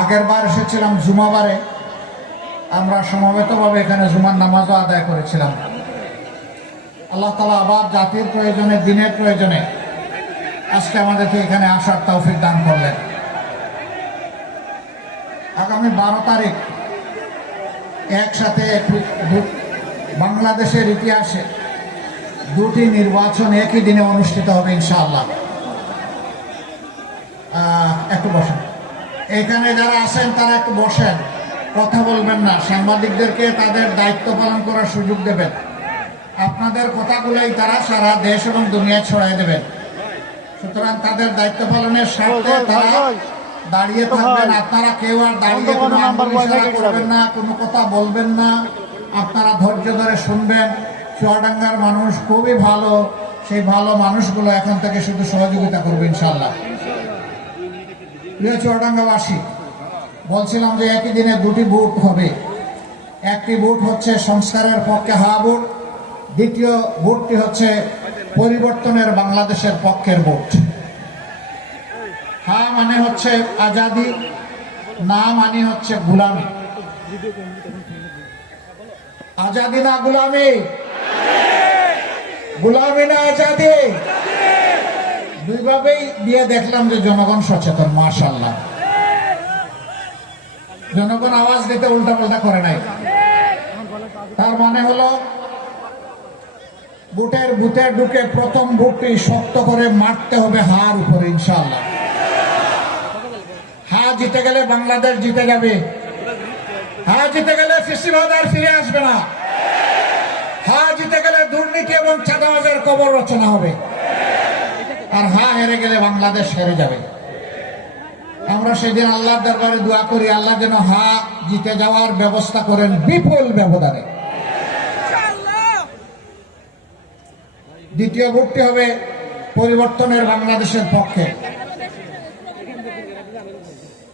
আগের বার এসেছিলাম জুমাবারে। আমরা সমবেতভাবে এখানে জুমার নামাজও আদায় করেছিলাম। আল্লাহ তালা আবার জাতির প্রয়োজনে, দিনের প্রয়োজনে আজকে আমাদেরকে এখানে আসার তৌফিক দান করলেন। আগামী বারো তারিখ একসাথে বাংলাদেশের ইতিহাসে দুটি নির্বাচন একই দিনে অনুষ্ঠিত হবে ইনশাআল্লাহ। একটু বসেন। এখানে যারা আছেন তারা একটু বসেন। কথা বলবেন না। সাংবাদিকদেরকে তাদের দায়িত্ব পালন করার সুযোগ দেবেন। আপনাদের কথাগুলোই তারা সারা দেশ এবং দুনিয়া ছড়াই দেবেন। সুতরাং তাদের দায়িত্ব পালনের স্বার্থে তারা দাঁড়িয়ে থাকবেন। আপনারা কেউ আর দাঁড়িয়ে কোনো ইশারা করবেন না কোনো কথা বলবেন না। আপনারা ধৈর্য ধরে শুনবেন। চুয়াডাঙ্গার মানুষ খুবই ভালো। সেই ভালো মানুষগুলো এখন থেকে শুধু সহযোগিতা করবে ইনশাল্লাহ প্রিয় চুয়াডাঙ্গাবাসী, বলছিলাম যে একই দিনে দুটি হবে। একটি হচ্ছে সংস্কারের পক্ষে হা বুট দ্বিতীয় হচ্ছে পরিবর্তনের বাংলাদেশের পক্ষের বুট হা মানে হচ্ছে আজাদি, না মানে হচ্ছে গুলামি। আজাদি না গুলামি? গুলামি না আজাদি? দুইভাবেই দিয়ে দেখলাম যে জনগণ সচেতন মাশাল্লাহ জনগণ আওয়াজ দিতে উল্টা পাল্টা করে নাই। তার মানে হলো, বুটের বুথে ঢুকে প্রথম বুটটি শক্ত করে মারতে হবে হার উপরে ইনশাল্লাহ হা জিতে গেলে বাংলাদেশ জিতে যাবে। হা জিতে গেলে ফিসিবাদ আর ফিরে আসবে না। হা জিতে গেলে দুর্নীতি এবং চাঁদাবাজের কবর রচনা হবে। আর হা হেরে গেলে বাংলাদেশ হেরে যাবে। আমরা সেদিন আল্লাহর দরবারে দোয়া করি, আল্লাহ যেন হা জিতে যাওয়ার ব্যবস্থা করেন বিপুল ব্যবধানে। দ্বিতীয় ভোটটি হবে পরিবর্তনের বাংলাদেশের পক্ষে।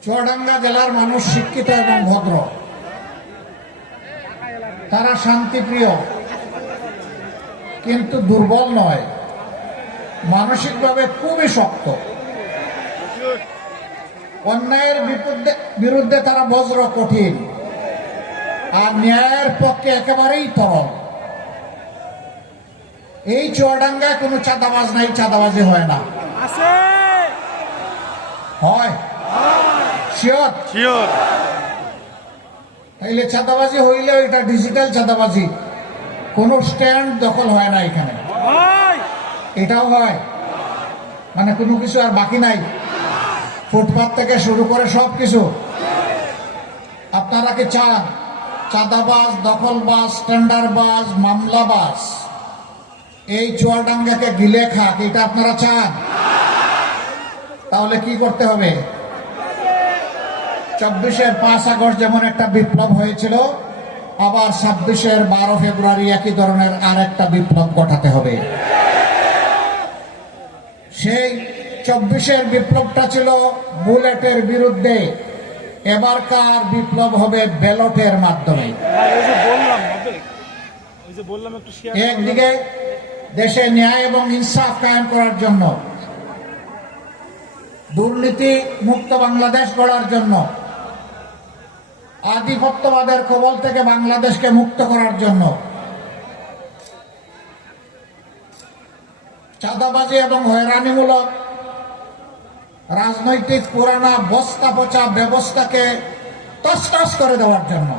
চুয়াডাঙ্গা জেলার মানুষ শিক্ষিত এবং ভদ্র। তারা শান্তিপ্রিয়, কিন্তু দুর্বল নয়। মানসিকভাবে খুবই শক্ত। অন্যায়ের বিরুদ্ধে তারা বজ্র কঠিন। আর ন্যায়ের পক্ষে একেবারেই তরল। এই চুয়াডাঙ্গায় কোনো চাঁদাবাজ নাই চাঁদাবাজি হয় না। হয়। শিওর? শিওর। তাইলে চাঁদাবাজি হইলে এটা ডিজিটাল চাঁদাবাজি। কোনো স্ট্যান্ড দখল হয় না এখানে। এটাও হয়। মানে কোনো কিছু আর বাকি নাই। ফুটপাত থেকে শুরু করে সব কিছু আপনারা কি চান? চাঁদাবাজ, দখলবাজ স্ট্যান্ডারবাজ মামলাবাজ। এই চুয়াডাঙ্গাকে গিলে খাক, এটা আপনারা চান? তাহলে কি করতে হবে? চব্বিশের পাঁচ আগস্ট যেমন একটা বিপ্লব হয়েছিল, আবার ছাব্বিশের বারো ফেব্রুয়ারি একই ধরনের আর একটা বিপ্লব ঘটাতে হবে। সেই চব্বিশের বিপ্লবটা ছিল বুলেটের বিরুদ্ধে। এবারকার বিপ্লব হবে ব্যালটের মাধ্যমে। ভাই ওই যে বললাম হবে। ওই যে বললাম একটু শেয়ার একদিকে দেশে ন্যায় এবং ইনসাফ কায়েম করার জন্য দুর্নীতি মুক্ত বাংলাদেশ গড়ার জন্য আধিপত্যবাদের কবল থেকে বাংলাদেশকে মুক্ত করার জন্য চাঁদাবাজি এবং হয়রানিমূলক রাজনৈতিক পুরানা বস্তা পচা ব্যবস্থাকে তসতস করে দেওয়ার জন্য।